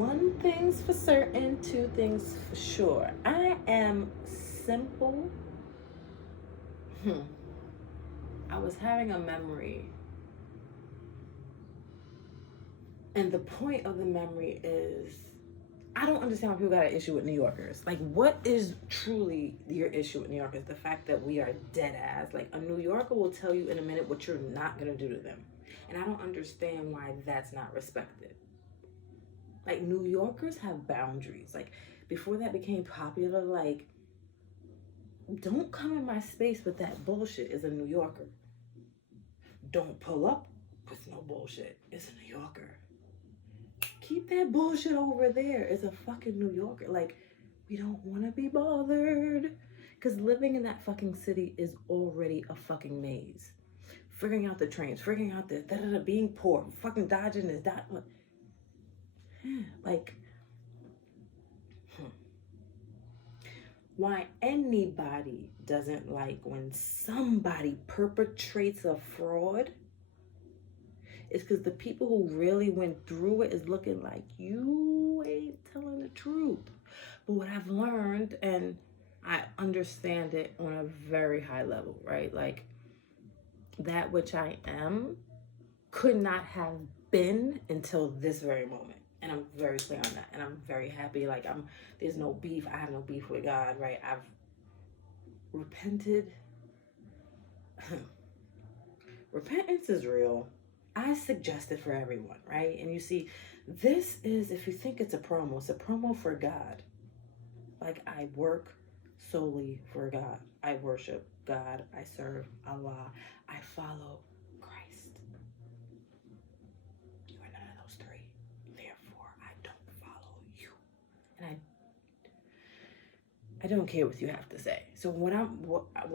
One thing's for certain, two things for sure. I am simple. I was having a memory. And the point of the memory is, I don't understand why people got an issue with New Yorkers. Like, what is truly your issue with New Yorkers? The fact that we are dead ass. Like, a New Yorker will tell you in a minute what you're not going to do to them. And I don't understand why that's not respected. Like, New Yorkers have boundaries. Like, before that became popular, like, don't come in my space with that bullshit as a New Yorker. Don't pull up with no bullshit as a New Yorker. Keep that bullshit over there as a fucking New Yorker. Like, we don't want to be bothered. Because living in that fucking city is already a fucking maze. Figuring out the trains, figuring out this, being poor, fucking dodging this, like, why anybody doesn't like when somebody perpetrates a fraud is because the people who really went through it is looking like you ain't telling the truth. But what I've learned, and I understand it on a very high level, right? Like, that which I am could not have been until this very moment. And I'm very clear on that. And I'm very happy. Like, there's no beef. I have no beef with God, right? I've repented. Repentance is real. I suggest it for everyone, right? And you see, this is, if you think it's a promo for God. Like, I work solely for God. I worship God. I serve Allah. I follow Christ. You are none of those three. Therefore, I don't follow you. And I don't care what you have to say. So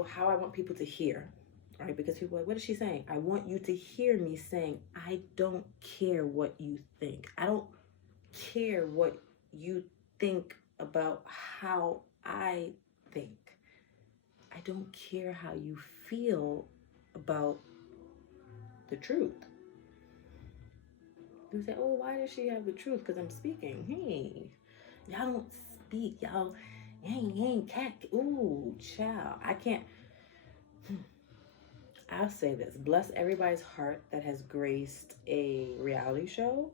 how I want people to hear, right? Because people are like, what is she saying? I want you to hear me saying, I don't care what you think. I don't care what you think about how I think. I don't care how you feel about the truth. You say, oh, why does she have the truth? Because I'm speaking. Hey, y'all don't speak. Y'all ain't cat. Ooh, child. I can't. I'll say this. Bless everybody's heart that has graced a reality show.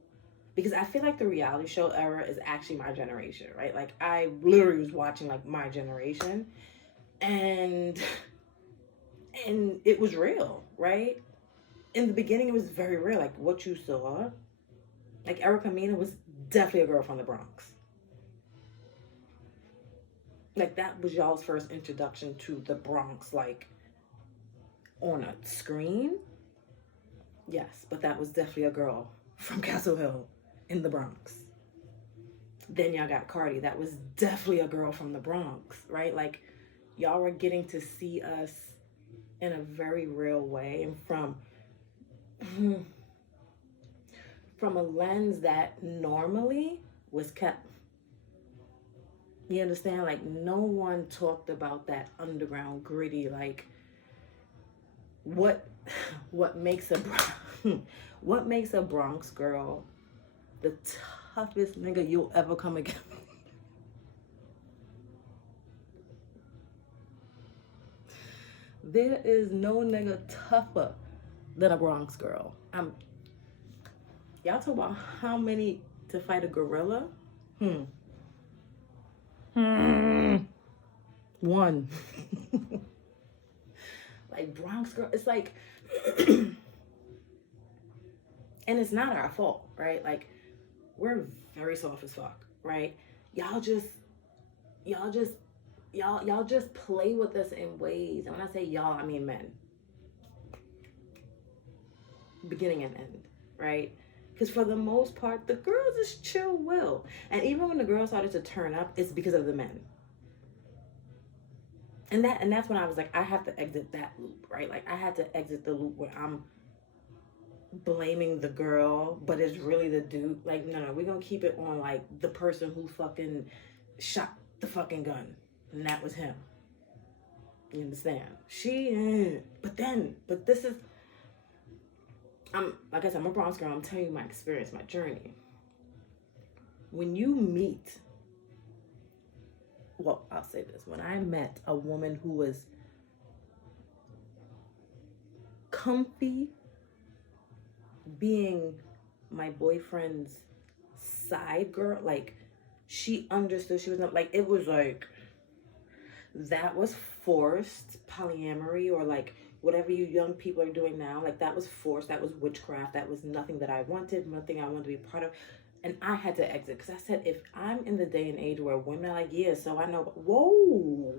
Because I feel like the reality show era is actually my generation, right? Like, I literally was watching, like, my generation. And it was real, right? In the beginning, it was very real. Like, what you saw. Like, Erica Mena was definitely a girl from the Bronx. Like, that was y'all's first introduction to the Bronx, like, on a screen. Yes, but that was definitely a girl from Castle Hill in the Bronx. Then y'all got Cardi. That was definitely a girl from the Bronx, right? Like, y'all were getting to see us in a very real way, and from a lens that normally was kept. You understand? Like, no one talked about that underground gritty, like, what makes a Bronx girl the toughest nigga you'll ever come against. There is no nigga tougher than a Bronx girl. Y'all talk about how many to fight a gorilla? One. Like, Bronx girl, it's like, and it's not our fault, right? Like, we're very soft as fuck, right? Y'all just play with us in ways. And when I say y'all, I mean men. Beginning and end, right? Because for the most part, the girls is chill will. And even when the girls started to turn up, it's because of the men. And that's when I was like, I have to exit that loop, right? Like, I had to exit the loop where I'm blaming the girl, but it's really the dude. Like, no, we're gonna keep it on, like, the person who fucking shot the fucking gun. And that was him. You understand? But this is, like I said, I'm a Bronx girl. I'm telling you my experience, my journey. when you meet, well, I'll say this, when I met a woman who was comfy being my boyfriend's side girl, like she understood, she was not like, it was like, that was forced polyamory, or like whatever you young people are doing now, like that was forced, that was witchcraft, that was nothing that I wanted, nothing I wanted to be part of. And I had to exit because I said, if I'm in the day and age where women are like, yeah, so I know, whoa.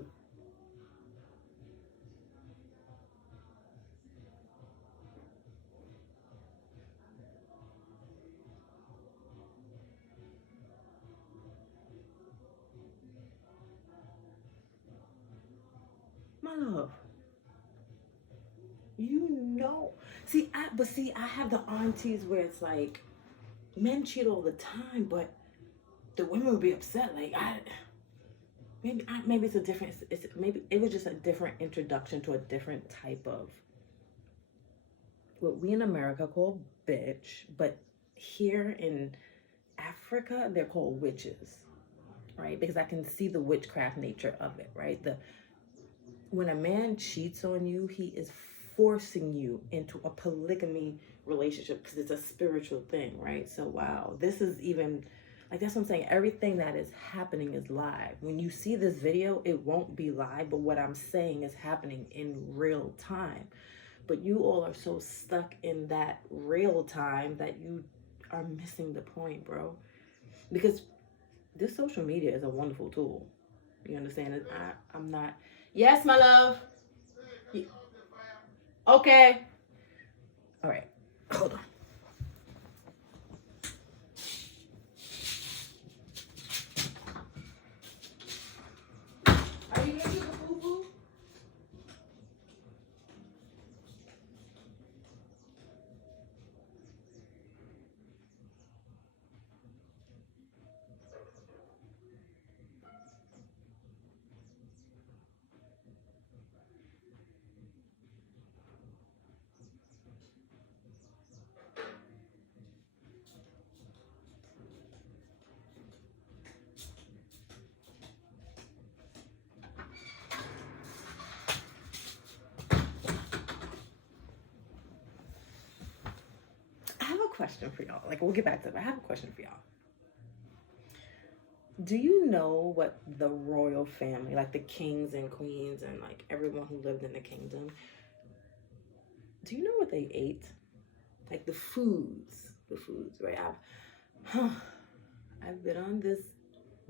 My love, you know. I have the aunties where it's like, men cheat all the time, but the women would be upset. Like, maybe it's a different, maybe it was just a different introduction to a different type of what we in America call bitch, but here in Africa they're called witches, right? Because I can see the witchcraft nature of it, right? When a man cheats on you, he is forcing you into a polygamy relationship because it's a spiritual thing, right? So wow, this is even like, that's what I'm saying. Everything that is happening is live. When you see this video, it won't be live, but what I'm saying is happening in real time. But you all are so stuck in that real time that you are missing the point, bro. Because this social media is a wonderful tool. You understand? I'm not. Yes, my love. Okay. All right. Hold on. Are you gonna do the boo-boo? I have a question for y'all. Like, we'll get back to it. I have a question for y'all. Do you know what the royal family, like the kings and queens and like everyone who lived in the kingdom, do you know what they ate? Like the foods, right? I've been on this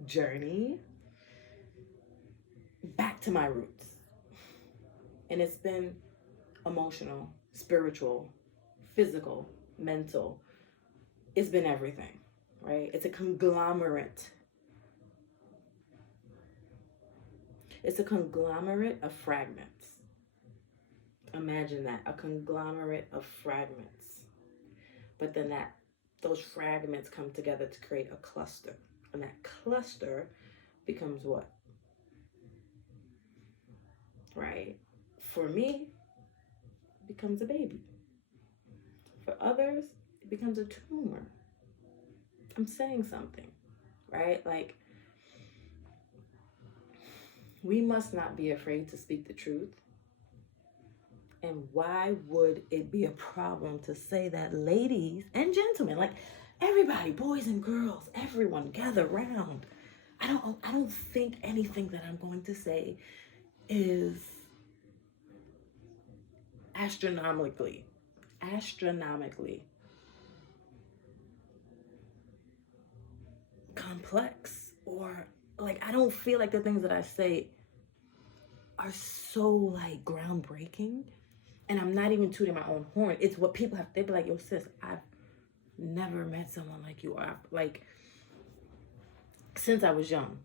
journey back to my roots. And it's been emotional, spiritual, physical, mental. It's been everything, right? It's a conglomerate. It's a conglomerate of fragments. Imagine that, a conglomerate of fragments. But then those fragments come together to create a cluster. And that cluster becomes what? Right? For me, it becomes a baby. For others, it becomes a tumor. I'm saying something, right? Like, we must not be afraid to speak the truth. And why would it be a problem to say that, ladies and gentlemen, like everybody, boys and girls, everyone gather around. I don't think anything that I'm going to say is astronomically complex, or like, I don't feel like the things that I say are so like groundbreaking. And I'm not even tooting my own horn. It's what people have. They be like, yo, sis, I've never met someone like you. Like, since I was young,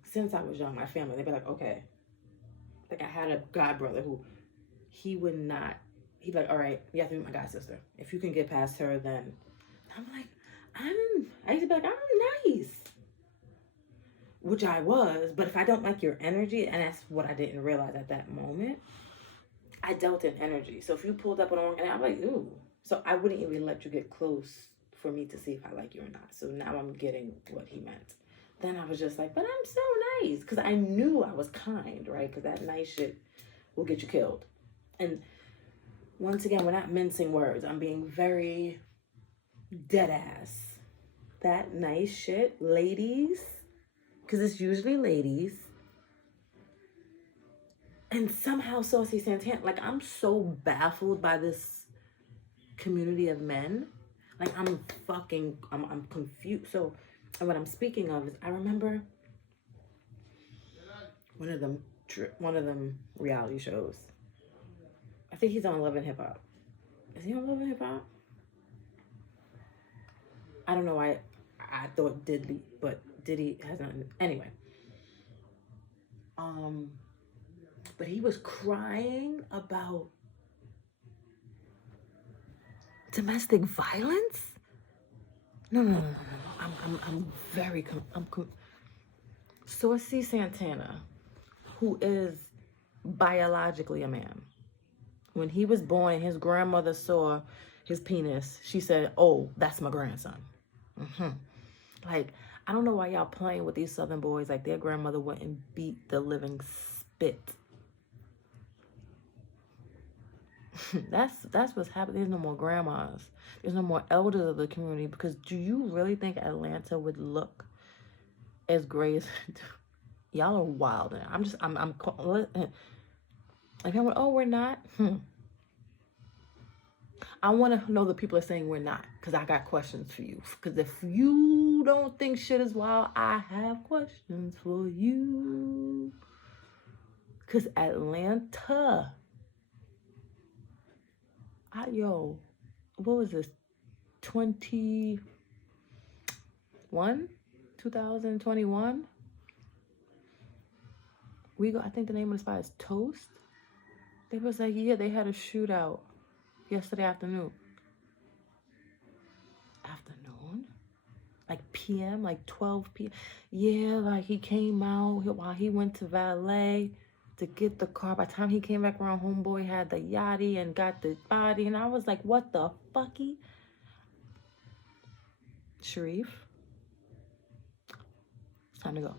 my family, they'd be like, okay. Like, I had a god brother who he'd be like, all right, you have to meet my god sister. If you can get past her, then I'm like, I used to be like, I'm nice. Which I was, but if I don't like your energy, and that's what I didn't realize at that moment, I dealt in energy. So if you pulled up on a wrong, I'm like, ooh. So I wouldn't even let you get close for me to see if I like you or not. So now I'm getting what he meant. then I was just like, but I'm so nice. Because I knew I was kind, right? Because that nice shit will get you killed. And once again, we're not mincing words. I'm being very dead ass. That nice shit, ladies, because it's usually ladies, and somehow Saucy Santana, like, I'm so baffled by this community of men. Like, I'm confused. So, and what I'm speaking of is, I remember one of them reality shows. I think he's on Love and Hip Hop. Is he on Love and Hip Hop? I don't know why I thought Diddy, but Diddy hasn't. Anyway. But he was crying about domestic violence? No. I'm very, Saucy Santana, who is biologically a man. When he was born and his grandmother saw his penis, she said, oh, that's my grandson. Like, I don't know why y'all playing with these Southern boys like their grandmother wouldn't beat the living spit. That's what's happening. There's no more grandmas. There's no more elders of the community, because do you really think Atlanta would look as great as y'all are wild? I'm oh, we're not. I want to know the people are saying we're not, because I got questions for you. Because if you don't think shit is wild, I have questions for you. Because Atlanta, what was this? 2021? I think the name of the spot is Toast. They was like, yeah, they had a shootout yesterday afternoon. Like PM, like 12 p.m. Yeah, like he came out while he went to valet to get the car. By the time he came back around, homeboy had the yachty and got the body. And I was like, what the fucky? Sharif, it's time to go.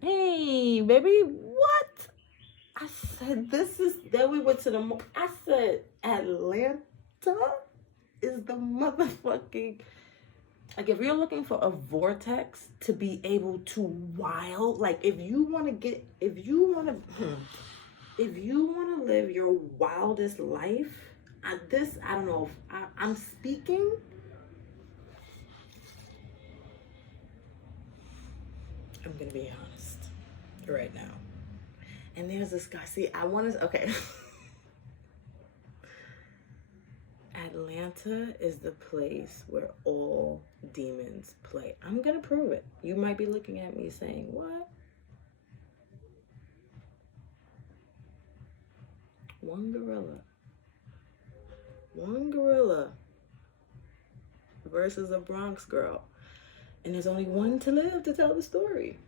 Hey, baby, what? I said, then we went to I said, Atlanta is the motherfucking, like, if you're looking for a vortex to be able to wild, like, if you want to live your wildest life, I don't know if I'm speaking. I'm gonna be honest right now. And there's this guy. See, okay. Atlanta is the place where all demons play. I'm gonna prove it. You might be looking at me saying, what? One gorilla versus a Bronx girl. And there's only one to live to tell the story.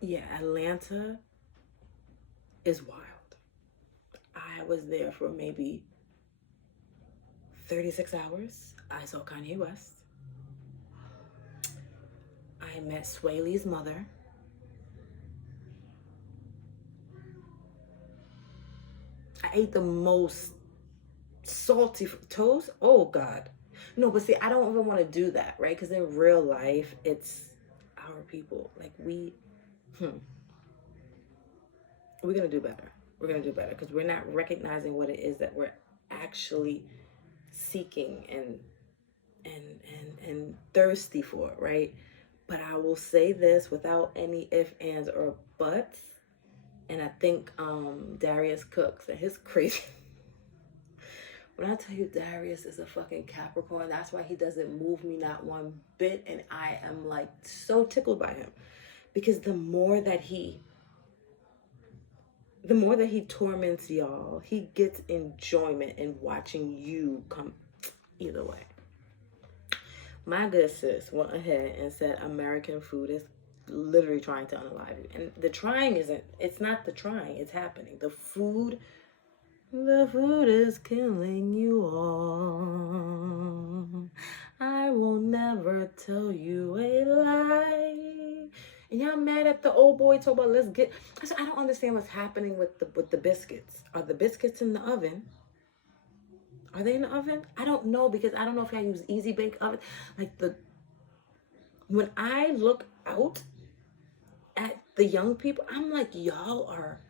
Yeah, Atlanta is wild. I was there for maybe 36 hours. I saw Kanye West. I met Sway Lee's mother. I ate the most salty toast. Oh God. No, but see, I don't even want to do that, right? Because in real life, it's our people. Like, we're gonna do better. We're gonna do better, because we're not recognizing what it is that we're actually seeking and thirsty for, right? But I will say this without any ifs, ands, or buts. And I think Darius Cooks and his crazy. When I tell you Darius is a fucking Capricorn, that's why he doesn't move me not one bit. And I am like so tickled by him, because the more that he torments y'all, he gets enjoyment in watching you come either way. My good sis went ahead and said American food is literally trying to unalive you. And the trying isn't, it's not the trying, it's happening. The food is killing you all. I will never tell you a lie. And y'all mad at the old boy talk about let's get. I said, I don't understand what's happening with the biscuits. Are the biscuits in the oven? Are they in the oven? I don't know, because I don't know if I use easy bake oven. Like when I look out at the young people, I'm like, y'all are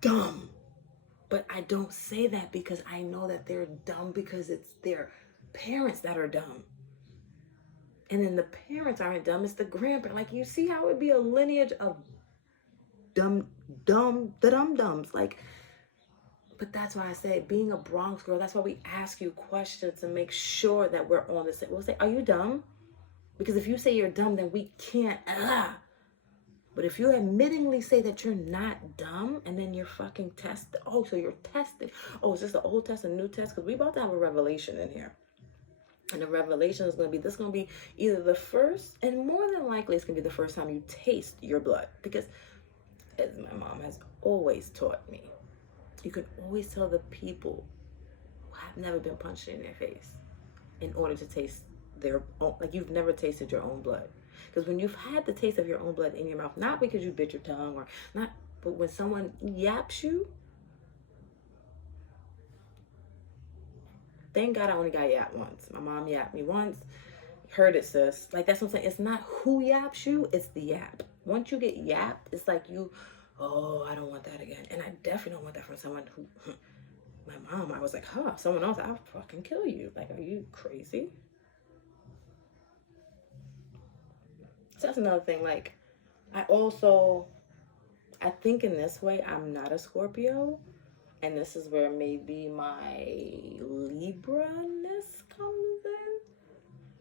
dumb. But I don't say that because I know that they're dumb because it's their parents that are dumb. And then the parents aren't dumb, it's the grandparents. Like, you see how it would be a lineage of dum-dums. Like, but that's why I say, being a Bronx girl, that's why we ask you questions to make sure that we're on the same. We'll say, are you dumb? Because if you say you're dumb, then we can't. But if you admittingly say that you're not dumb, and then you're fucking tested. Oh, so you're tested. Oh, is this the old test and new test? Because we about to have a revelation in here. And the revelation is going to be, this is going to be either the first, and more than likely it's going to be the first time you taste your blood. Because as my mom has always taught me, you can always tell the people who have never been punched in their face in order to taste their own, like you've never tasted your own blood. Because when you've had the taste of your own blood in your mouth, not because you bit your tongue or not, but when someone yaps you, thank God I only got yapped once. My mom yapped me once. Heard it, sis. Like, that's what I'm saying. It's not who yaps you, it's the yap. Once you get yapped, it's like you, oh, I don't want that again. And I definitely don't want that from someone who, my mom, I was like, someone else, I'll fucking kill you. Like, are you crazy? So that's another thing. Like, I think in this way, I'm not a Scorpio. And this is where maybe my Libra-ness comes in.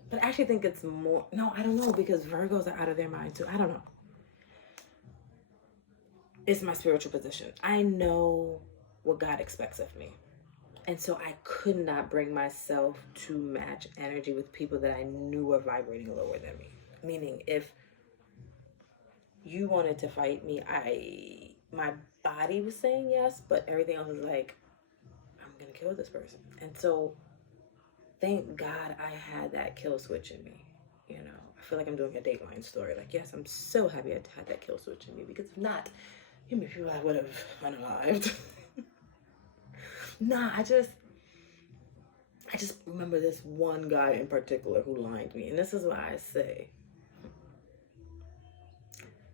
But I actually think it's more, no, I don't know, because Virgos are out of their mind too. I don't know. It's my spiritual position. I know what God expects of me. And so I could not bring myself to match energy with people that I knew were vibrating lower than me. Meaning, if you wanted to fight me, my body was saying yes, but everything else was like, I'm gonna kill this person. And so thank God I had that kill switch in me. You know, I feel like I'm doing a Dateline story. Like, yes, I'm so happy I had that kill switch in me, because if not, you know, people I would have unalived. Nah, I just remember this one guy in particular who lied me. And this is why I say,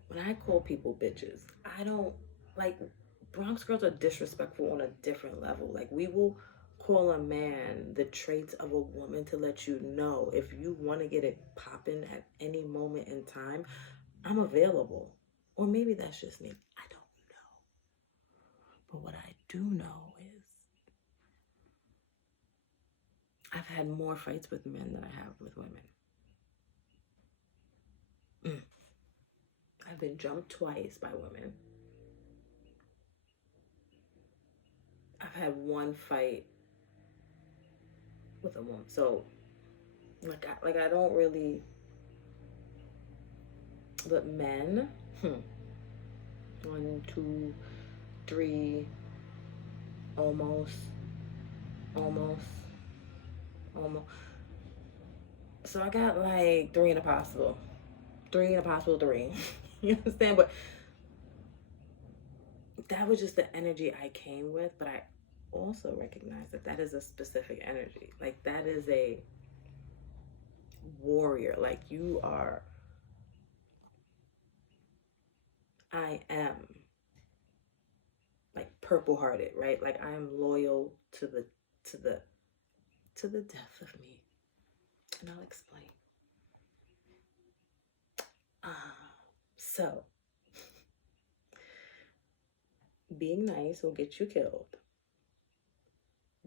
when I call people bitches, I don't, like, Bronx girls are disrespectful on a different level. Like, we will call a man the traits of a woman to let you know, if you want to get it popping at any moment in time, I'm available. Or maybe that's just me. I don't know. But what I do know is I've had more fights with men than I have with women. I've been jumped twice by women. I've had one fight with a woman. So, like I don't really. But men, 1, 2, 3, almost. So I got like 3 in a possible. 3 in a possible 3. You understand? But that was just the energy I came with. But I also recognize that that is a specific energy. Like, that is a warrior. Like, you are. I am like purple hearted, right? Like, I am loyal to the death of me. And I'll explain. So being nice will get you killed.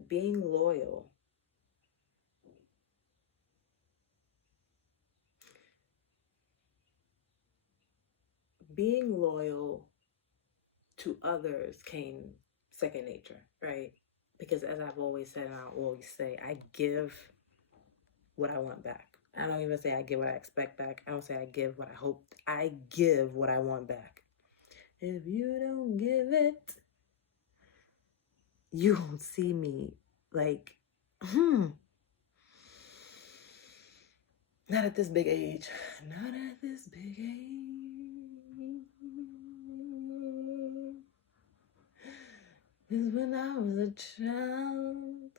Being loyal to others came second nature, right? Because as I've always said, and I'll always say, I give what I want back. I don't even say I give what I expect back. I don't say I give what I hope. I give what I want back. If you don't give it, you won't see me. Like, not at this big age. Not at this big age. Because when I was a child,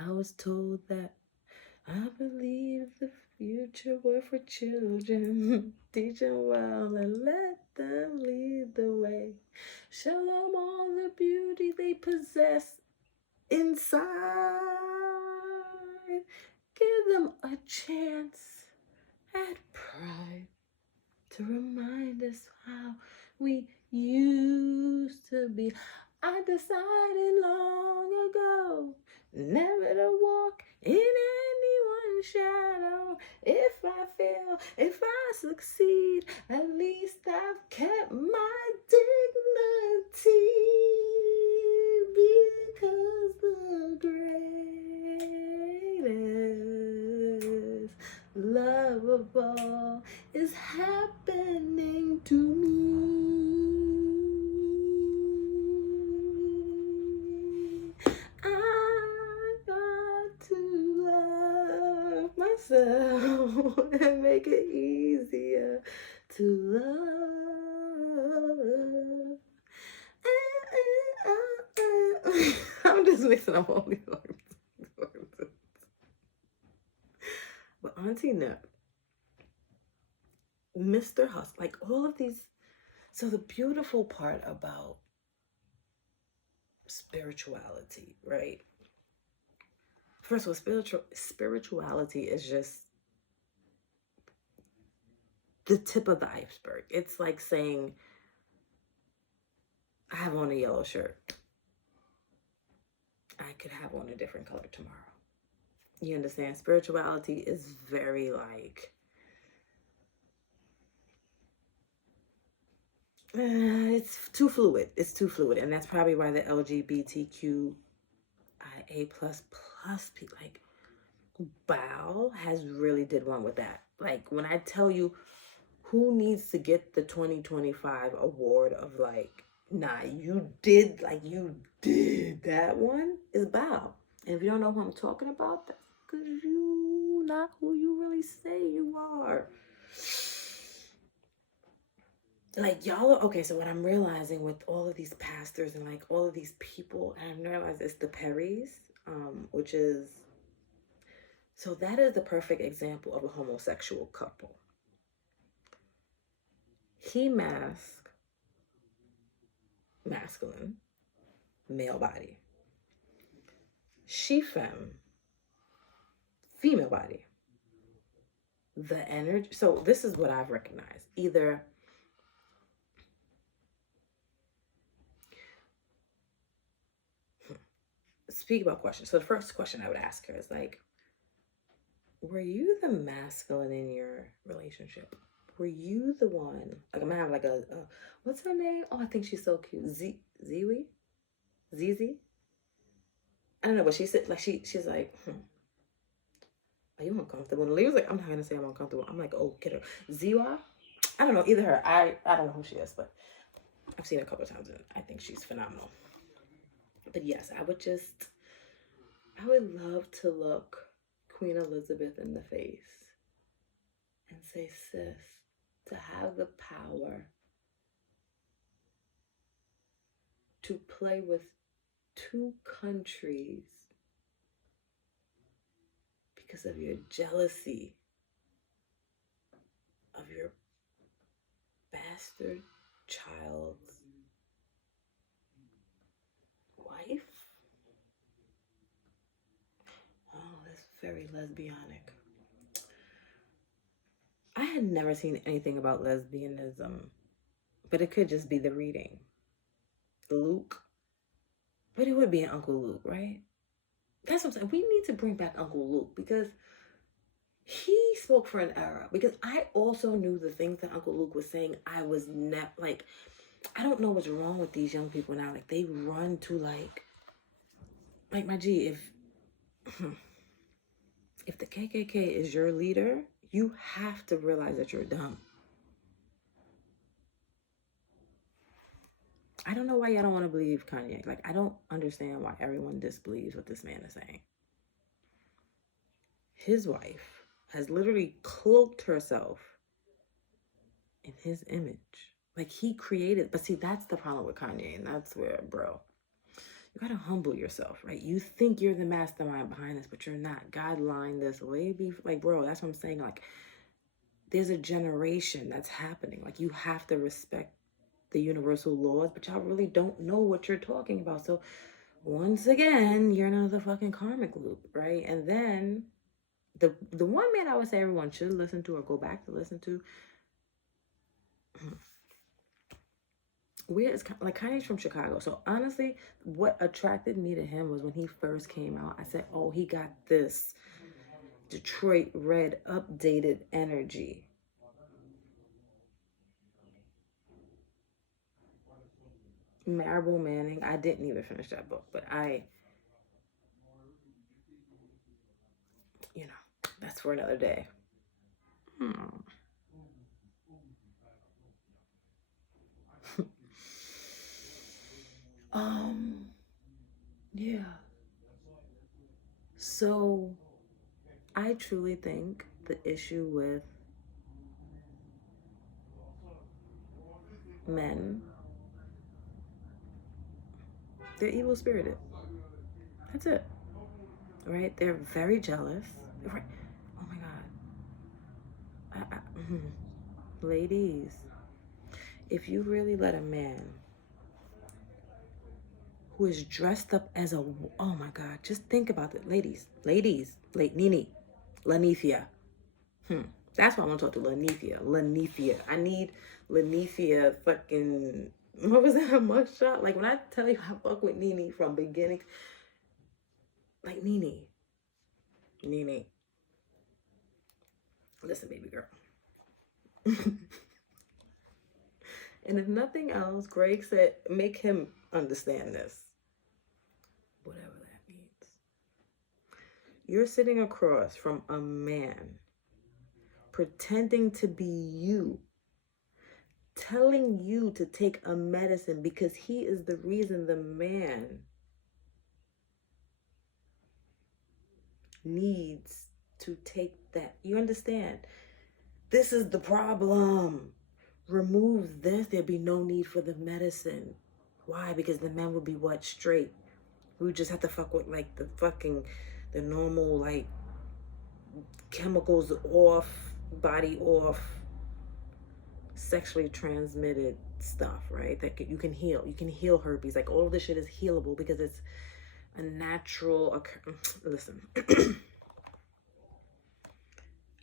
I was told that I believe the future were for children. Teach them well and let them lead the way. Show them all the beauty they possess inside. Give them a chance at pride to remind us how we used to be. I decided long ago never to walk in anyone's shadow. If I fail, if I succeed, at least I've kept my dignity, because the greatest love of all is happening to me. I got to love myself and make it easier to love. I'm just mixing up all these words. But Auntie Nut, Mr. Hustle, like all of these. So the beautiful part about spirituality, right? First of all, spirituality is just the tip of the iceberg. It's like saying, I have on a yellow shirt. I could have on a different color tomorrow. You understand? Spirituality is very like, it's too fluid. It's too fluid. And that's probably why the LGBTQIA++ people, like, Bow has really did one with that. Like, when I tell you who needs to get the 2025 award of like, nah, you did that one, is Bow. And if you don't know who I'm talking about, that's because you not who you really say you are. Like, y'all are, okay, so what I'm realizing with all of these pastors and like all of these people, and I realize it's the Perrys, which is, so that is the perfect example of a homosexual couple. He masculine, male body. She female body. The energy, so this is what I've recognized. Either speak about questions. So the first question I would ask her is like, were you the masculine in your relationship? Were you the one? Like, I'm gonna have like a what's her name? Oh, I think she's so cute. Zizi? I don't know, but she said, like, she's like, are you uncomfortable? And Leah's like, I'm not gonna say I'm uncomfortable. I'm like, oh, kiddo. Ziwa? I don't know, either her. I don't know who she is, but I've seen her a couple of times and I think she's phenomenal. But yes, I would love to look Queen Elizabeth in the face and say, sis, to have the power to play with two countries because of your jealousy of your bastard child's wife? Oh, that's very lesbianic. I had never seen anything about lesbianism, but it could just be the reading. Luke. But it would be an Uncle Luke, right? That's what I'm saying. We need to bring back Uncle Luke because he spoke for an era. Because I also knew the things that Uncle Luke was saying. I was not like, I don't know what's wrong with these young people now. Like, they run to like my G, If the KKK is your leader, you have to realize that you're dumb. I don't know why y'all don't want to believe Kanye. Like, I don't understand why everyone disbelieves what this man is saying. His wife has literally cloaked herself in his image. Like, he created, but see, that's the problem with Kanye, and that's where, bro, you gotta humble yourself, right? You think you're the mastermind behind this, but you're not. God lined this way before, like, bro, that's what I'm saying. Like, there's a generation that's happening. Like, you have to respect the universal laws, but y'all really don't know what you're talking about. So once again, you're in another fucking karmic loop, right? And then the one man I would say everyone should listen to or go back to listen to, where is, like, Kanye's from Chicago. So honestly, what attracted me to him was when he first came out, I said, oh, he got this Detroit Red updated energy. Marable Manning, I didn't even finish that book, but you know, that's for another day. Yeah. So I truly think the issue with men, they're evil spirited. That's it. Right? They're very jealous. Right? Oh my God. Ladies, if you really let a man who is dressed up as a, oh my God, just think about it. Ladies, late Nini, Lanithia. That's why I want to talk to Lanithia. I need Lanithia fucking, what was that, a mugshot? Like, when I tell you I fuck with Nene from beginning, like, Nene. Listen, baby girl. And if nothing else, Greg said, make him understand this. Whatever that means. You're sitting across from a man pretending to be you, telling you to take a medicine because he is the reason the man needs to take that. You understand? This is the problem. Remove this, there'd be no need for the medicine. Why? Because the men would be what? Straight. We would just have to fuck with, like, the normal, like, chemicals off, body off, sexually transmitted stuff, right? That you can heal. You can heal herpes. Like, all of this shit is healable because it's a natural listen.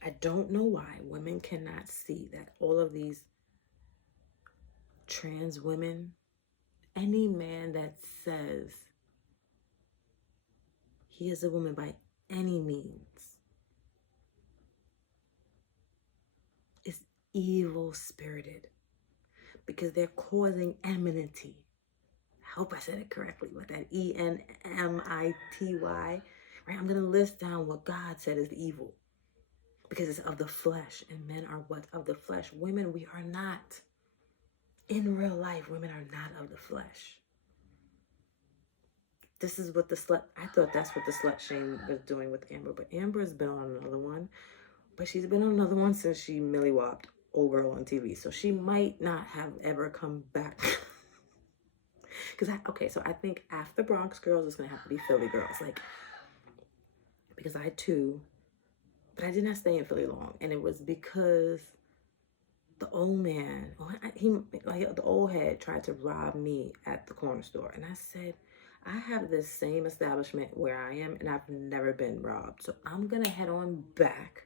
I don't know why women cannot see that all of these trans women, any man that says he is a woman by any means, is evil spirited because they're causing enmity. I hope I said it correctly with that enmity, right? I'm going to list down what God said is evil because it's of the flesh, and men are what? Of the flesh. Women, we are not. In real life, women are not of the flesh. This is what the slut, I thought that's what the slut shame was doing with Amber, but Amber's been on another one. But she's been on another one since she Millie Whopped old girl on TV. So she might not have ever come back. So I think after Bronx Girls, it's going to have to be Philly Girls. Like, because I too, but I did not stay in Philly long. And it was because the old man, the old head tried to rob me at the corner store. And I said, I have this same establishment where I am, and I've never been robbed. So I'm going to head on back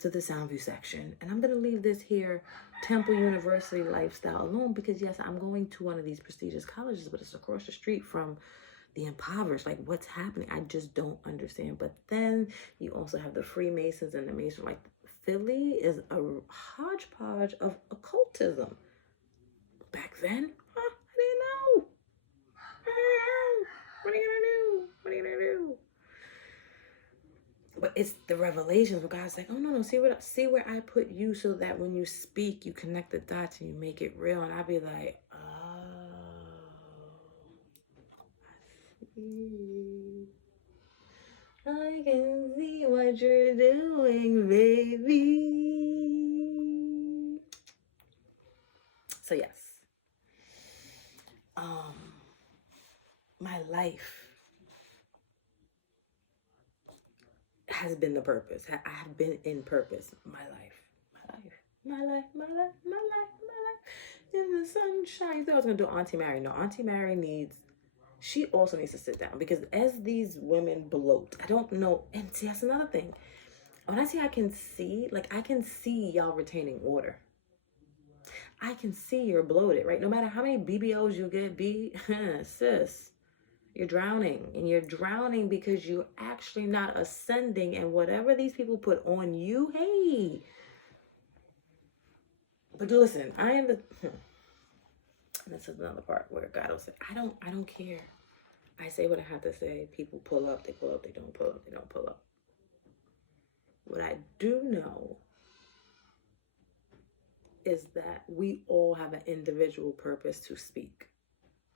to the Soundview section, and I'm going to leave this here Temple University lifestyle alone because, yes, I'm going to one of these prestigious colleges, but it's across the street from the impoverished. Like, what's happening? I just don't understand. But then you also have the Freemasons and the Masons. Like, Philly is a hodgepodge of occultism. Back then, I didn't know. What are you gonna do? But it's the revelations where God's like, oh no, see where I put you, so that when you speak, you connect the dots and you make it real. And I'd be like, I can see what you're doing, baby. So yes, my life has been the purpose. I have been in purpose. My life. In the sunshine. I thought I was gonna do Auntie Mary. No, Auntie Mary she also needs to sit down, because as these women bloat, I don't know. And see, that's another thing. When I say I can see y'all retaining water. I can see you're bloated, right? No matter how many BBOs you get, sis, you're drowning. And you're drowning because you're actually not ascending. And whatever these people put on you, hey. But listen, this is another part where God will say, I don't care. I say what I have to say. People pull up, they pull up, they don't pull up, they don't pull up. What I do know is that we all have an individual purpose to speak.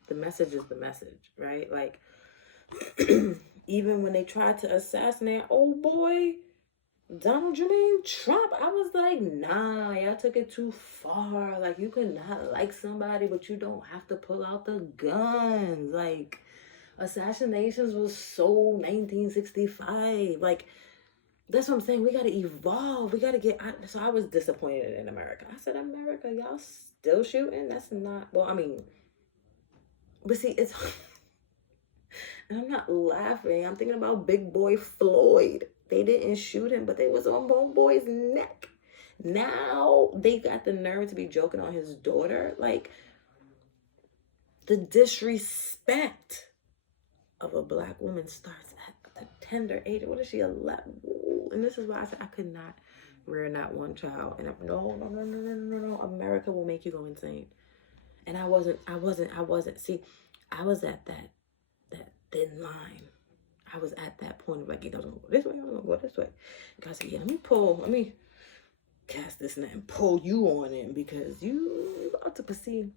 The message is the message, right? Like, even when they tried to assassinate old boy Donald Jermaine Trump, I was like, nah, y'all took it too far. Like, you could not like somebody, but you don't have to pull out the guns. Like, assassinations was so 1965. Like, that's what I'm saying. We got to evolve. We got to get... So I was disappointed in America. I said, America, y'all still shooting? That's not... Well, I mean... But see, it's... And I'm not laughing. I'm thinking about big boy Floyd. They didn't shoot him, but they was on homeboy's neck. Now they got the nerve to be joking on his daughter. Like, the disrespect of a black woman starts at the tender age. What is she, 11? And this is why I said I could not rear not one child. And no. America will make you go insane. And I wasn't. See, I was at that thin line. I was at that point of like, you know, I'm gonna go this way, I'm gonna go this way. God said, yeah, let me cast this net and pull you on in, because you about to perceive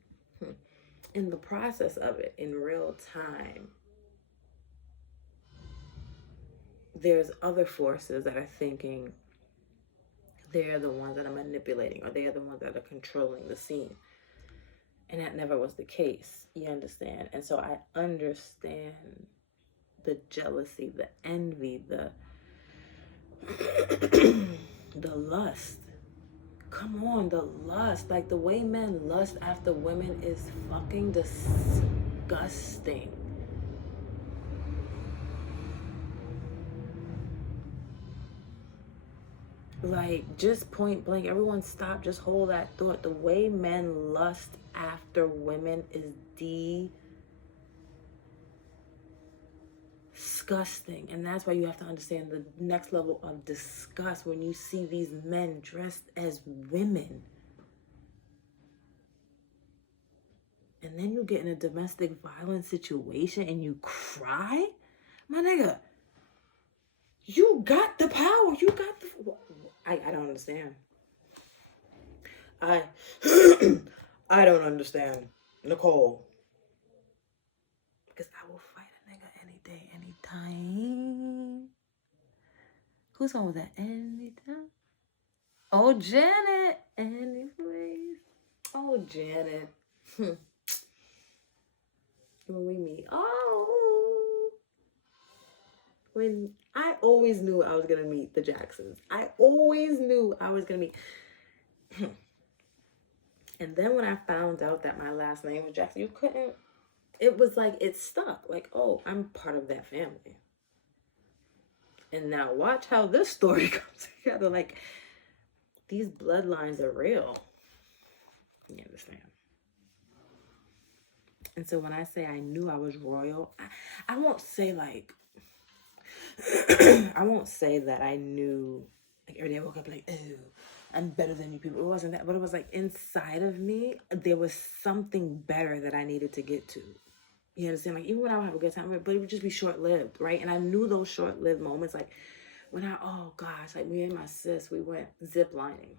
in the process of it in real time. There's other forces that are thinking they're the ones that are manipulating, or they're the ones that are controlling the scene. And that never was the case. You understand? And so I understand the jealousy, the envy, the lust. Come on, the lust. Like, the way men lust after women is fucking disgusting. Like, just point blank, everyone stop, just hold that thought. The way men lust after women is disgusting. And that's why you have to understand the next level of disgust when you see these men dressed as women. And then you get in a domestic violence situation and you cry? My nigga, you got the power. You got the... I don't understand. I don't understand, Nicole. Because I will fight a nigga any day, anytime. Whose song was that? Anytime? Oh, Janet. Anyways. Oh, Janet. When we meet. When I always knew I was going to meet the Jacksons. I always knew I was going to meet. And then when I found out that my last name was Jackson, it was like, it stuck. Like, oh, I'm part of that family. And now watch how this story comes together. Like, these bloodlines are real. You understand? And so when I say I knew I was royal, I won't say like, I won't say that I knew, like, every day I woke up like, oh, I'm better than you people. It wasn't that, but it was like inside of me, there was something better that I needed to get to. You understand? Like, even when I would have a good time, but it would just be short-lived, right? And I knew those short-lived moments, like, oh gosh, like me and my sis, we went zip lining.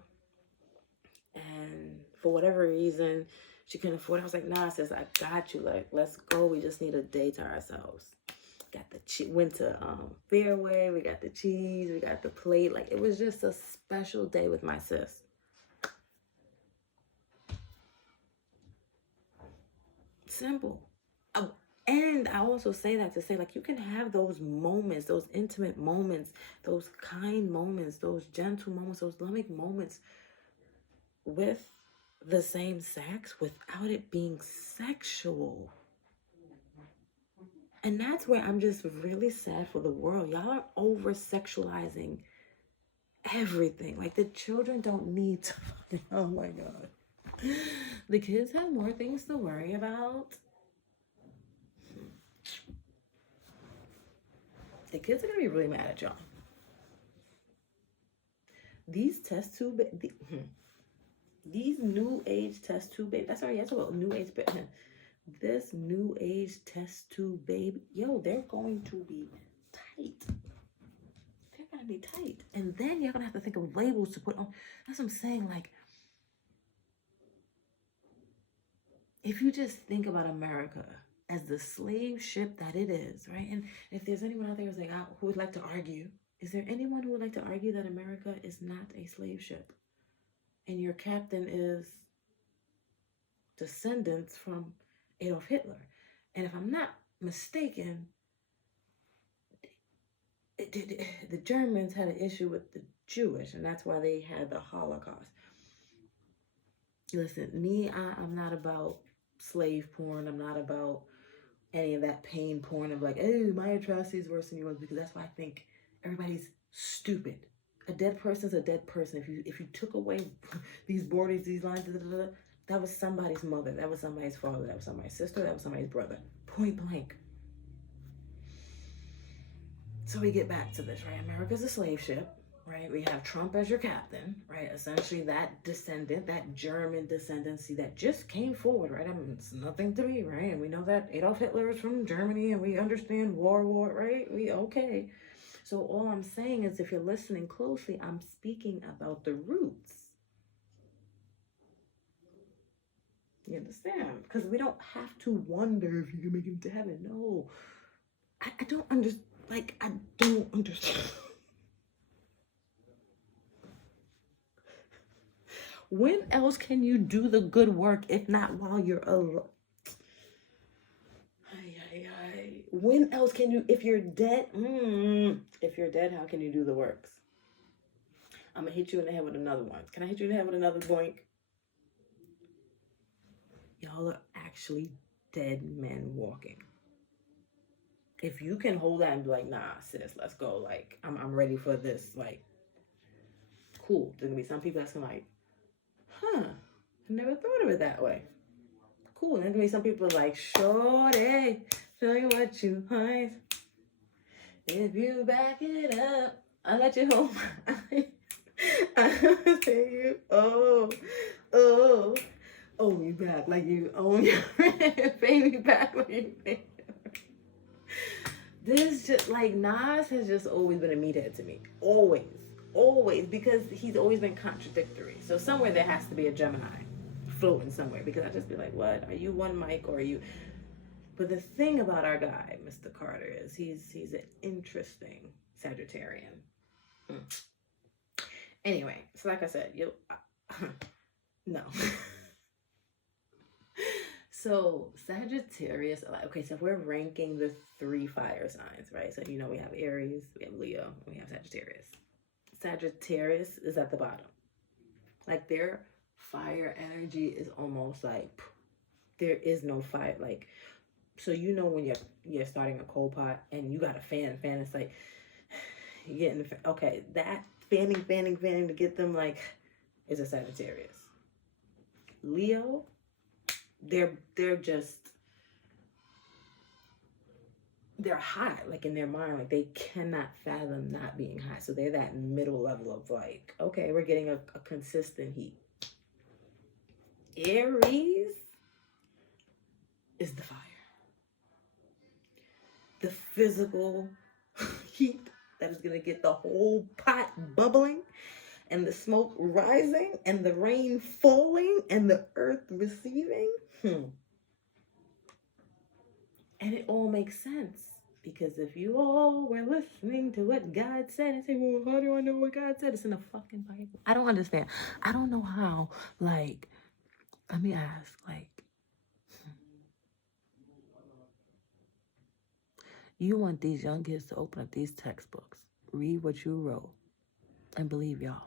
And for whatever reason, she couldn't afford it. I was like, nah, sis, I got you. Like, let's go. We just need a day to ourselves. Got the went to Fairway. We got the cheese. We got the plate. Like, it was just a special day with my sis. Simple. Oh, and I also say that to say, like, you can have those moments, those intimate moments, those kind moments, those gentle moments, those loving moments with the same sex without it being sexual. And that's where I'm just really sad for the world. Y'all are over sexualizing everything. Like, the children don't need to fucking, oh my God. The kids have more things to worry about. The kids are gonna be really mad at y'all. These test tube, these new age test tube baby. That's already about new age baby. This new age test tube baby, yo, they're going to be tight. They're gonna be tight, and then you're gonna have to think of labels to put on. That's what I'm saying. Like, if you just think about America as the slave ship that it is, right? And if there's anyone out there who's like, who would like to argue, is there anyone who would like to argue that America is not a slave ship? And your captain is descendants from Adolf Hitler. And if I'm not mistaken, the Germans had an issue with the Jewish, and that's why they had the Holocaust. Listen, I'm not about slave porn. I'm not about any of that pain porn of like, hey, my atrocity is worse than yours, because that's why I think everybody's stupid. A dead person is a dead person. If you took away these borders, these lines, that was somebody's mother, that was somebody's father, that was somebody's sister, that was somebody's brother. Point blank. So we get back to this, right? America's a slave ship, right? We have Trump as your captain, right? Essentially that descendant, that German descendancy that just came forward, right? I mean, it's nothing to me, right? And we know that Adolf Hitler is from Germany, and we understand war, right? We okay. So all I'm saying is, if you're listening closely, I'm speaking about the roots. You understand? Because we don't have to wonder if you can make it to heaven. No. I don't understand. Like, I don't understand. When else can you do the good work if not while you're alive? When else can you, if you're dead, how can you do the works? I'm going to hit you in the head with another one. Can I hit you in the head with another boink? Y'all are actually dead men walking. If you can hold that and be like, nah, sis, let's go. Like, I'm ready for this. Like, cool. There's going to be some people that's going to like, I never thought of it that way. Cool. And there's going to be some people like, shorty, show you what you want. If you back it up, I'll let you hold my eye. I'll say you, own me back like you own your pay me back like you pay. This just, like, Nas has just always been a meathead to me. Always, because he's always been contradictory. So somewhere there has to be a Gemini floating somewhere, because I just be like, what? Are you one mic or are you? But the thing about our guy, Mr. Carter, is he's an interesting Sagittarian. Anyway, so like I said, no. So Sagittarius, okay, so if we're ranking the 3 fire signs, right? So, we have Aries, we have Leo, and we have Sagittarius. Sagittarius is at the bottom. Like, their fire energy is almost like, there is no fire. Like, so when you're starting a coal pot and you got a fan, it's like, you're getting the fan. Okay, that fanning to get them, like, is a Sagittarius. Leo, they're high, like, in their mind, like, they cannot fathom not being high. So they're that middle level of like, okay, we're getting a consistent heat. Aries is the fire. The physical heat, that is going to get the whole pot bubbling and the smoke rising and the rain falling and the earth receiving. And it all makes sense. Because if you all were listening to what God said and say, well, how do I know what God said? It's in the fucking Bible. I don't understand. I don't know how, like, let me ask, like, you want these young kids to open up these textbooks, read what you wrote, and believe y'all.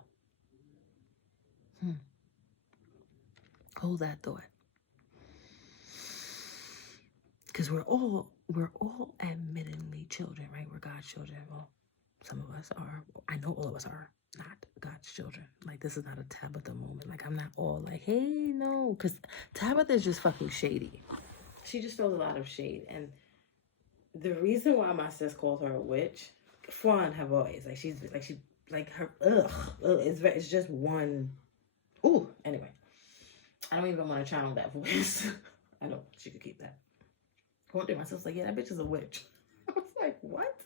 Hold that thought. Because we're all admittedly children, right? We're God's children. Well, some of us are. I know all of us are not God's children. Like, this is not a Tabitha moment. Like, I'm not all like, hey, no. Because Tabitha is just fucking shady. She just throws a lot of shade. And the reason why my sis calls her a witch, for one, her voice, it's just one. Ooh, anyway. I don't even want to channel that voice. I know, she could keep that. One day my sister's like, yeah, that bitch is a witch. I was like, what?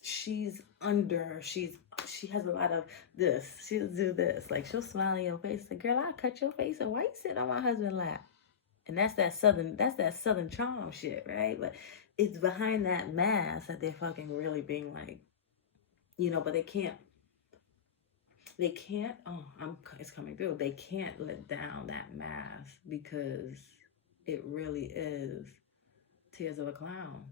She has a lot of this. She'll do this. Like, she'll smile in your face. Like, girl, I'll cut your face. And why you sitting on my husband's lap? And that's that southern charm shit, right? But it's behind that mask that they're fucking really being like, but they can't, it's coming through. They can't let down that mask because it really is tears of a clown.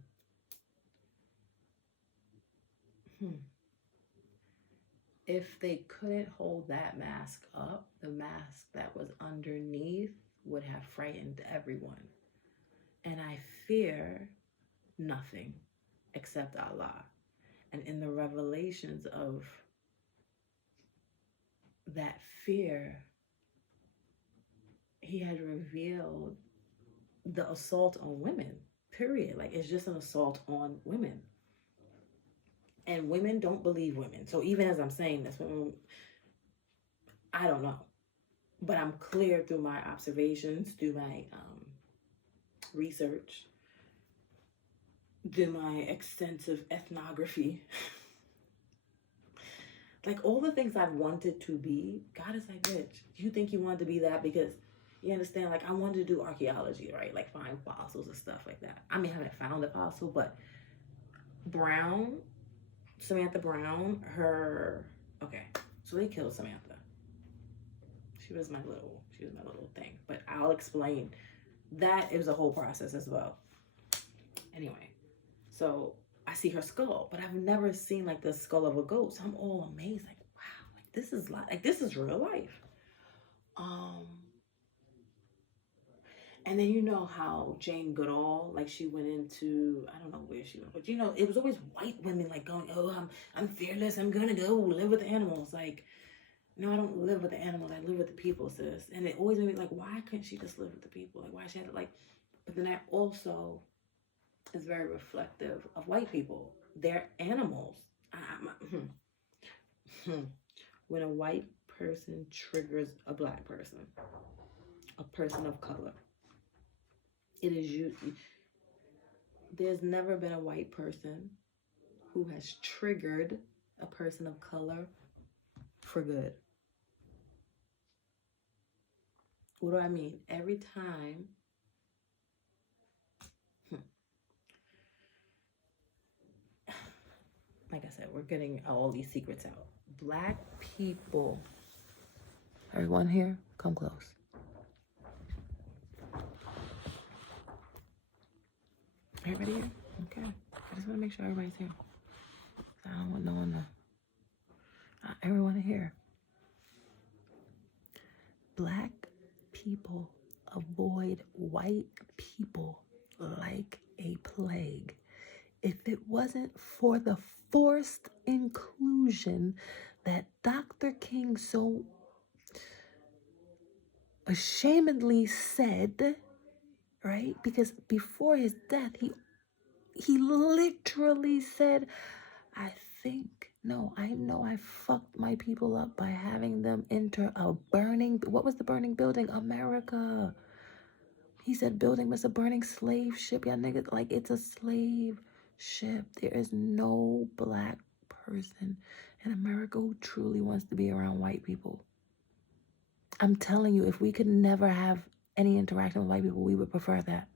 If they couldn't hold that mask up, the mask that was underneath would have frightened everyone. And I fear nothing except Allah. And in the revelations of that fear, he had revealed the assault on women, period. Like, it's just an assault on women. And women don't believe women. So even as I'm saying this, I don't know. But I'm clear through my observations, through my research, through my extensive ethnography. Like, all the things I've wanted to be, God is like, bitch, you think you wanted to be that because, you understand, like, I wanted to do archaeology, right? Like, find fossils and stuff like that. I mean, I haven't found a fossil, but Samantha Brown, okay, so they killed Samantha. She was my little thing, but I'll explain that. It was a whole process as well. Anyway, so I see her skull, but I've never seen like the skull of a goat. So I'm all amazed, like, wow, like this is real life. And then you know how Jane Goodall, like, she went into, I don't know where she went, but it was always white women like going, oh, I'm fearless, I'm gonna go live with the animals. Like, no, I don't live with the animals, I live with the people, sis. And it always made me like, why couldn't she just live with the people? Like, why she had to, like, but then that also is very reflective of white people. They're animals. When a white person triggers a black person, a person of color, it is usually, there's never been a white person who has triggered a person of color for good. What do I mean? Every time, like I said, we're getting all these secrets out. Black people, everyone here, come close. Everybody here? Okay. I just want to make sure everybody's here. I don't want no one to... everyone here. Black people avoid white people like a plague. If it wasn't for the forced inclusion that Dr. King so ashamedly said, right? Because before his death, he literally said, I know I fucked my people up by having them enter what was the burning building? America. He said building was a burning slave ship. Y'all niggas, like, it's a slave ship. There is no black person in America who truly wants to be around white people. I'm telling you, if we could never have any interaction with white people, we would prefer that.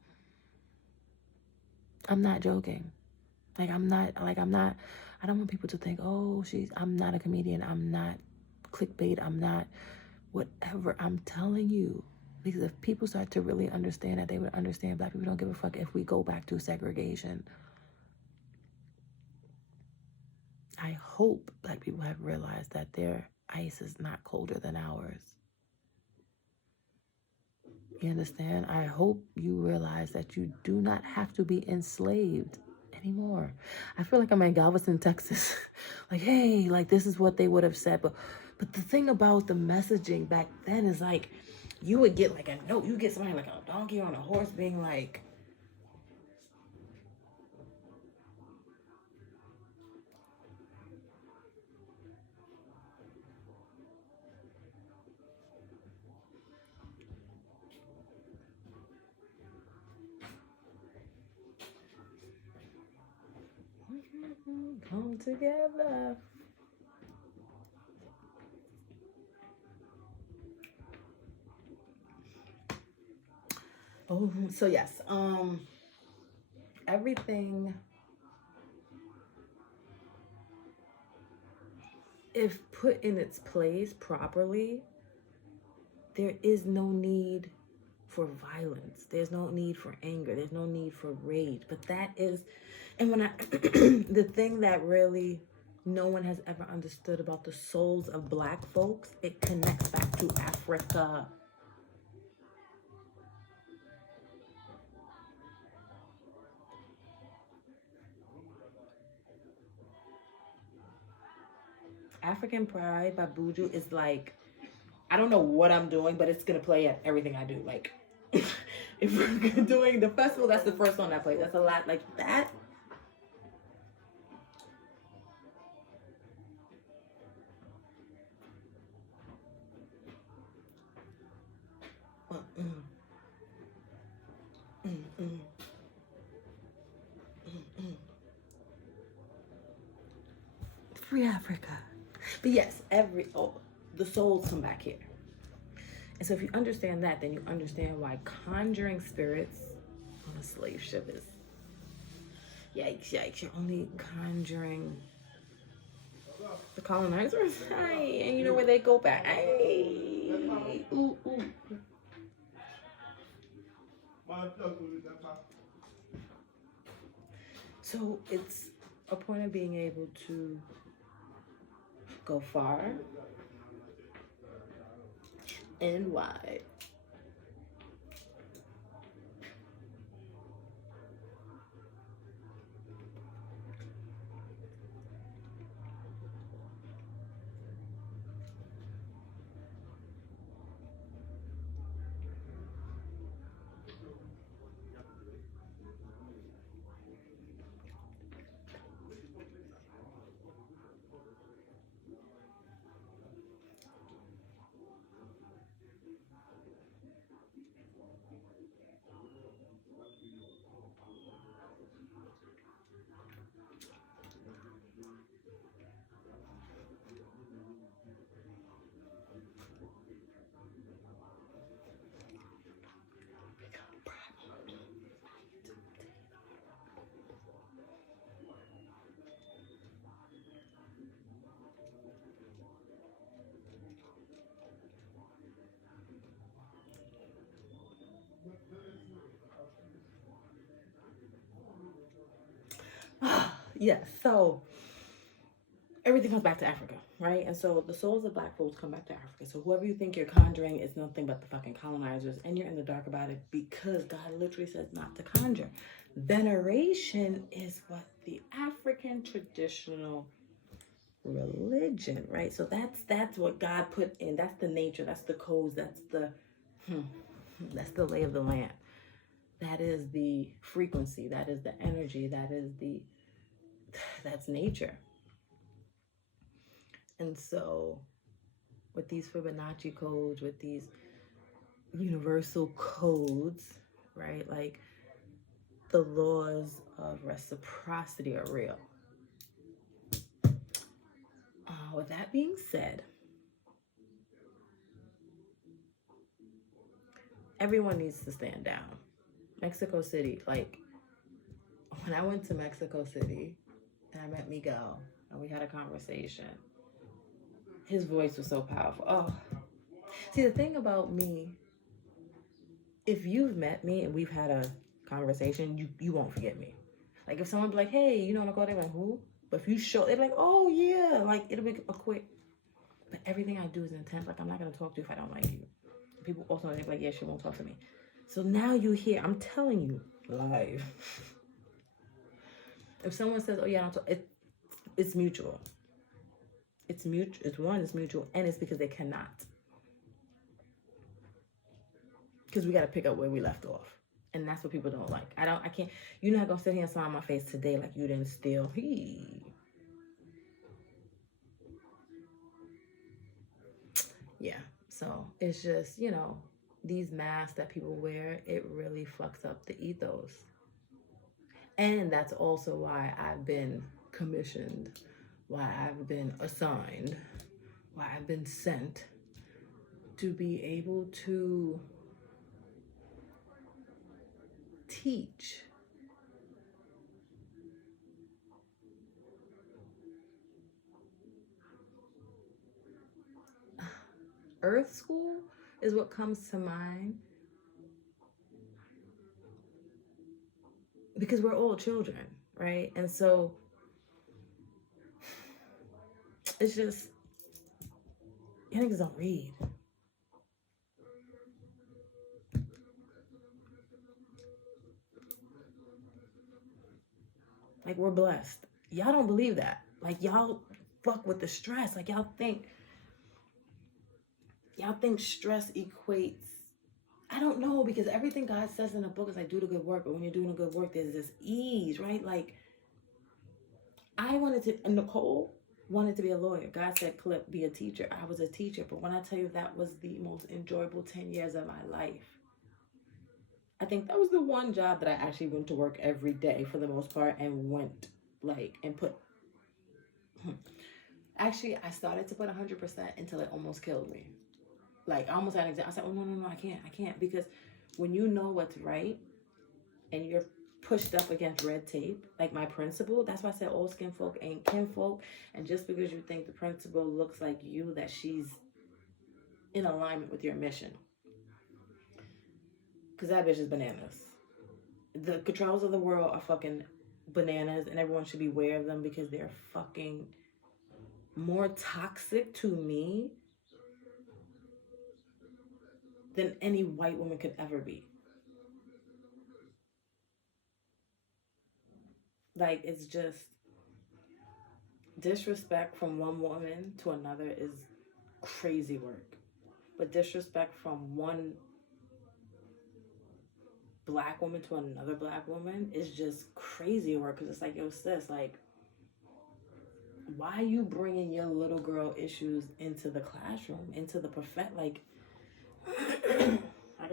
I'm not joking. I don't want people to think, oh, I'm not a comedian. I'm not clickbait. I'm not whatever. I'm telling you, because if people start to really understand that, they would understand black people don't give a fuck if we go back to segregation. I hope black people have realized that their ice is not colder than ours. You understand? I hope you realize that you do not have to be enslaved anymore. I feel like I'm in Galveston, Texas. Like, hey, like this is what they would have said. But the thing about the messaging back then is like, you would get like a note. You get somebody like a donkey on a horse being like, come together. Oh, so yes, everything, if put in its place properly, there is no need for violence. There's no need for anger. There's no need for rage. But that is, and when I, the thing that really no one has ever understood about the souls of black folks, it connects back to Africa. African Pride by Buju is like, I don't know what I'm doing, but it's gonna play at everything I do. Like, if we're doing the festival, that's the first song I play. That's a lot like that. Free Africa. But yes, the souls come back here. And so if you understand that, then you understand why conjuring spirits on a slave ship is yikes, yikes. You're only conjuring the colonizers. Aye. And you know where they go back. Aye. Ooh, ooh. So it's a point of being able to go far and wide. Yes, so everything comes back to Africa, right? And so the souls of black folks come back to Africa. So whoever you think you're conjuring is nothing but the fucking colonizers, and you're in the dark about it because God literally says not to conjure. Veneration is what the African traditional religion, right? So that's what God put in. That's the nature. That's the codes. That's the lay of the land. That is the frequency. That is the energy. That's nature. And so with these Fibonacci codes, with these universal codes, right? Like the laws of reciprocity are real. With that being said, everyone needs to stand down. Mexico City, like, when I went to Mexico City and I met Miguel and we had a conversation, his voice was so powerful. Oh, see, the thing about me, if you've met me and we've had a conversation, you won't forget me. Like, if someone be like, hey, you know what I call, they're like, who? But if you show, they're like, oh yeah, like, it'll be a quick. But everything I do is intense. Like, I'm not gonna talk to you if I don't like you. People also think like, yeah, she won't talk to me. So now you hear, I'm telling you live. If someone says, oh yeah, I don't talk, it's mutual. It's mutual. It's mutual, and it's because they cannot. Because we got to pick up where we left off. And that's what people don't like. I can't, you're not going to sit here and smile on my face today like you didn't steal. Yeah. So it's just, you know, these masks that people wear, it really fucks up the ethos. And that's also why I've been commissioned, why I've been assigned, why I've been sent to be able to teach Earth School is what comes to mind, because we're all children, right? And so it's just, you niggas don't read. Like, we're blessed. Y'all don't believe that. Like, y'all fuck with the stress. Like, y'all think stress equates, I don't know, because everything God says in the book is like, do the good work. But when you're doing the good work, there's this ease, right? Like, Nicole wanted to be a lawyer. God said, Clip, be a teacher. I was a teacher. But when I tell you, that was the most enjoyable 10 years of my life. I think that was the one job that I actually went to work every day for the most part, and went like, and put, actually, I started to put 100% until it almost killed me. Like, I almost had an exam. I said, oh, no, I can't. Because when you know what's right and you're pushed up against red tape, like my principal, that's why I said all skin folk ain't kinfolk. And just because you think the principal looks like you, that she's in alignment with your mission. Because that bitch is bananas. The controls of the world are fucking bananas, and everyone should be aware of them, because they're fucking more toxic to me than any white woman could ever be. Like, it's just, disrespect from one woman to another is crazy work. But disrespect from one black woman to another black woman is just crazy work. Because it's like, yo, sis, like, why are you bringing your little girl issues into the classroom, into the like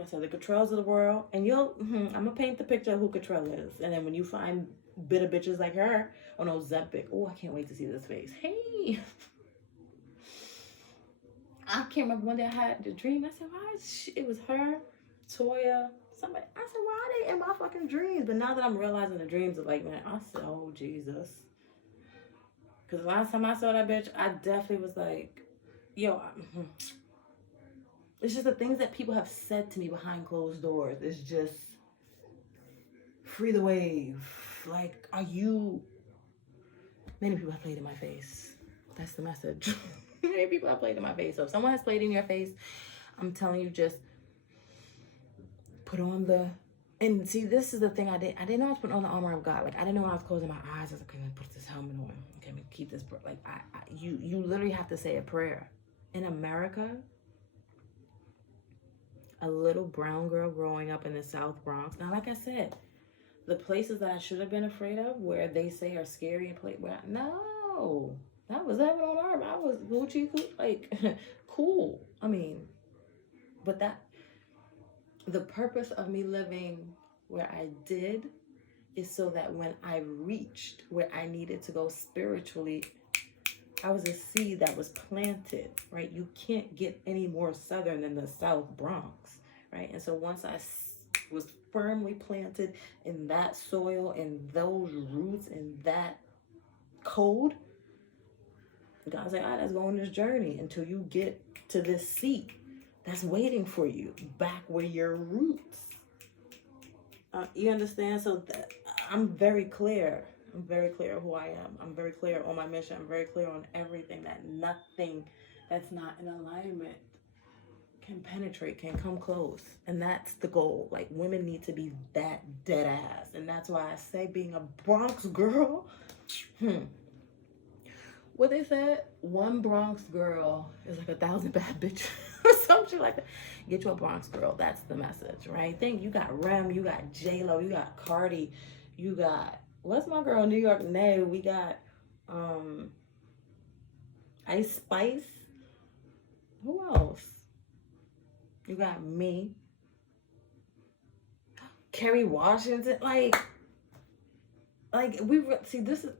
I said, the Cottrells of the world, and I'm gonna paint the picture of who Cottrell is, and then when you find bitter bitches like her on Ozempic, oh, I can't wait to see this face. Hey, I can't remember one day I had the dream. I said, why? It was her, Toya, somebody. I said, why are they in my fucking dreams? But now that I'm realizing the dreams are like, man, I said, oh Jesus. Because last time I saw that bitch, I definitely was like, yo, it's just the things that people have said to me behind closed doors. It's just, free the wave. Like, are you... Many people have played in my face. That's the message. Many people have played in my face. So if someone has played in your face, I'm telling you, just put on the... And see, this is the thing I didn't know I was putting on the armor of God. Like, I didn't know when I was closing my eyes, I was like, okay, let me put this helmet on. Okay, let me keep this... Like, you literally have to say a prayer. In America, a little brown girl growing up in the South Bronx. Now, like I said, the places that I should have been afraid of, where they say are scary and no, that was heaven on earth. I was Gucci, like, cool. I mean, but the purpose of me living where I did is so that when I reached where I needed to go spiritually, I was a seed that was planted, right? You can't get any more southern than the South Bronx, right? And so once I was firmly planted in that soil, in those roots, in that code, God's like, all right, let's go on this journey until you get to this seat that's waiting for you back where your roots. You understand? So I'm very clear. I'm very clear who I am. I'm very clear on my mission. I'm very clear on everything, that nothing that's not in alignment can penetrate, can come close. And that's the goal. Like, women need to be that dead ass. And that's why I say being a Bronx girl, what they said, one Bronx girl is like 1,000 bad bitches or something like that. Get you a Bronx girl. That's the message, right? Think you got Rem, you got J-Lo, you got Cardi, you got, what's my girl, New York Nay? We got Ice Spice. Who else? You got me. Kerry Washington. Like we see, this is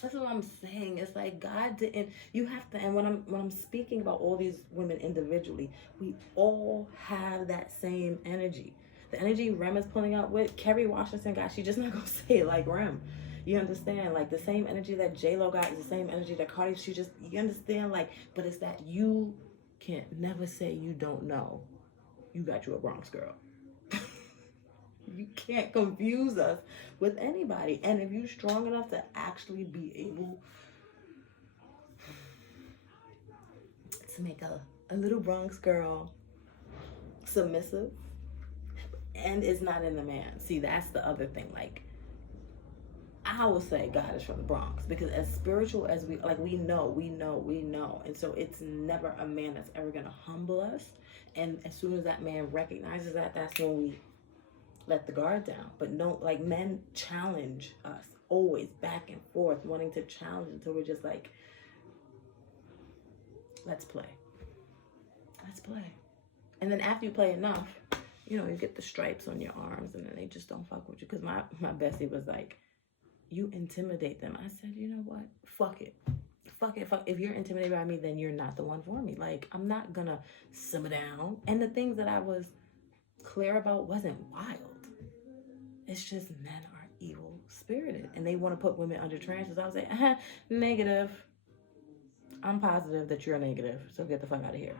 what I'm saying. It's like God didn't, you have to, and when I'm speaking about all these women individually, we all have that same energy. The energy Rem is pulling out with Kerry Washington got, she just not gonna say it like Rem. You understand? Like, the same energy that J-Lo got is the same energy that Cardi, she just, you understand? Like, but it's that you can't never say you don't know. You got you a Bronx girl. You can't confuse us with anybody. And if you're strong enough to actually be able to make a little Bronx girl submissive, and it's not in the man. See, that's the other thing. Like, I will say God is from the Bronx, because as spiritual as we, like, we know. And so it's never a man that's ever going to humble us. And as soon as that man recognizes that, that's when we let the guard down. But no, like, men challenge us always back and forth, wanting to challenge until we're just like, let's play. And then after you play enough, you know, you get the stripes on your arms, and then they just don't fuck with you. Because my bestie was like, you intimidate them. I said, you know what? Fuck it. If you're intimidated by me, then you're not the one for me. Like, I'm not gonna simmer down. And the things that I was clear about wasn't wild. It's just men are evil spirited, and they want to put women under trances. I was like, negative. I'm positive that you're negative, so get the fuck out of here.